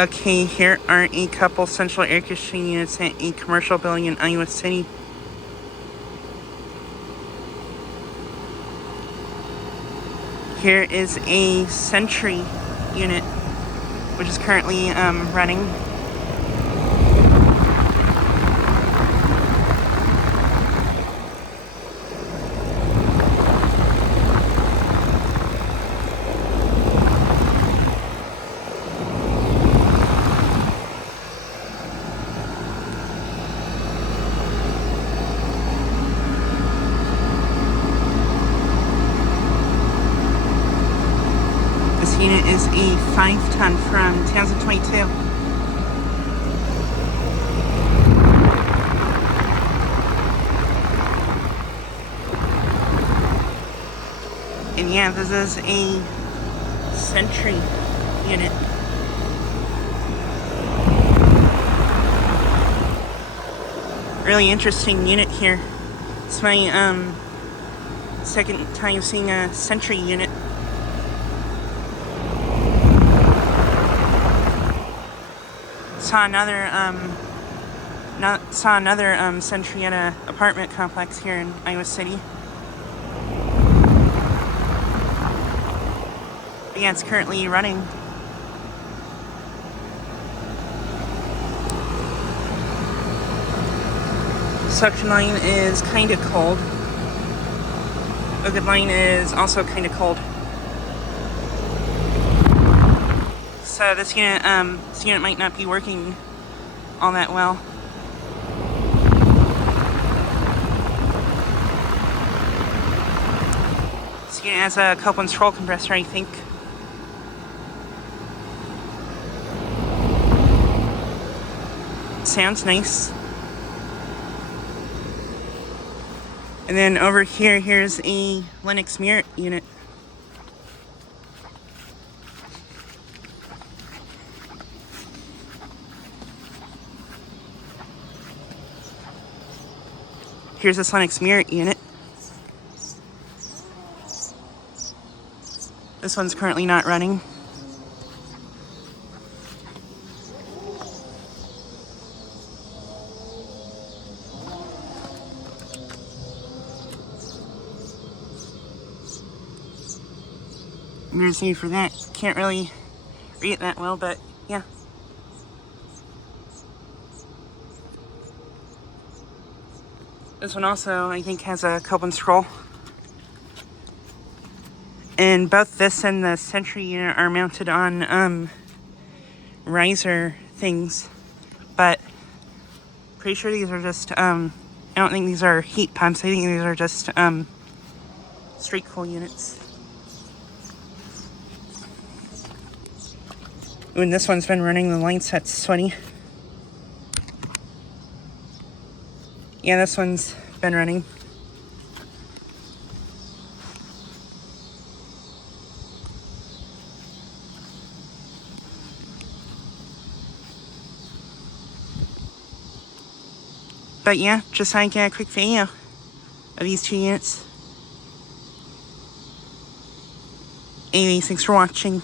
Okay, here are a couple central air conditioning units at a commercial building in Iowa City. Here is a Century unit, which is currently running. This unit is a 5-ton from 2022. And yeah, this is a Century unit. Really interesting unit here. It's my second time seeing a Century unit. Saw another Century at a apartment complex here in Iowa City. But yeah, it's currently running. Suction line is kind of cold. A good line is also kind of cold. So this unit might not be working all that well. This unit has a Copeland's roll compressor, I think. Sounds nice. And then over here, here's a Lennox Merit unit. Here's this Lennox Merit unit. This one's currently not running. There's need for that. Can't really read it that well, but yeah. This one also, I think, has a Copeland scroll. And both this and the Century unit are mounted on riser things. But pretty sure these are just, I don't think these are heat pumps. I think these are just street cool units. When this one's been running, the line set's sweaty. Yeah, this one's been running. But yeah, just like a quick video of these two units. Anyways, thanks for watching.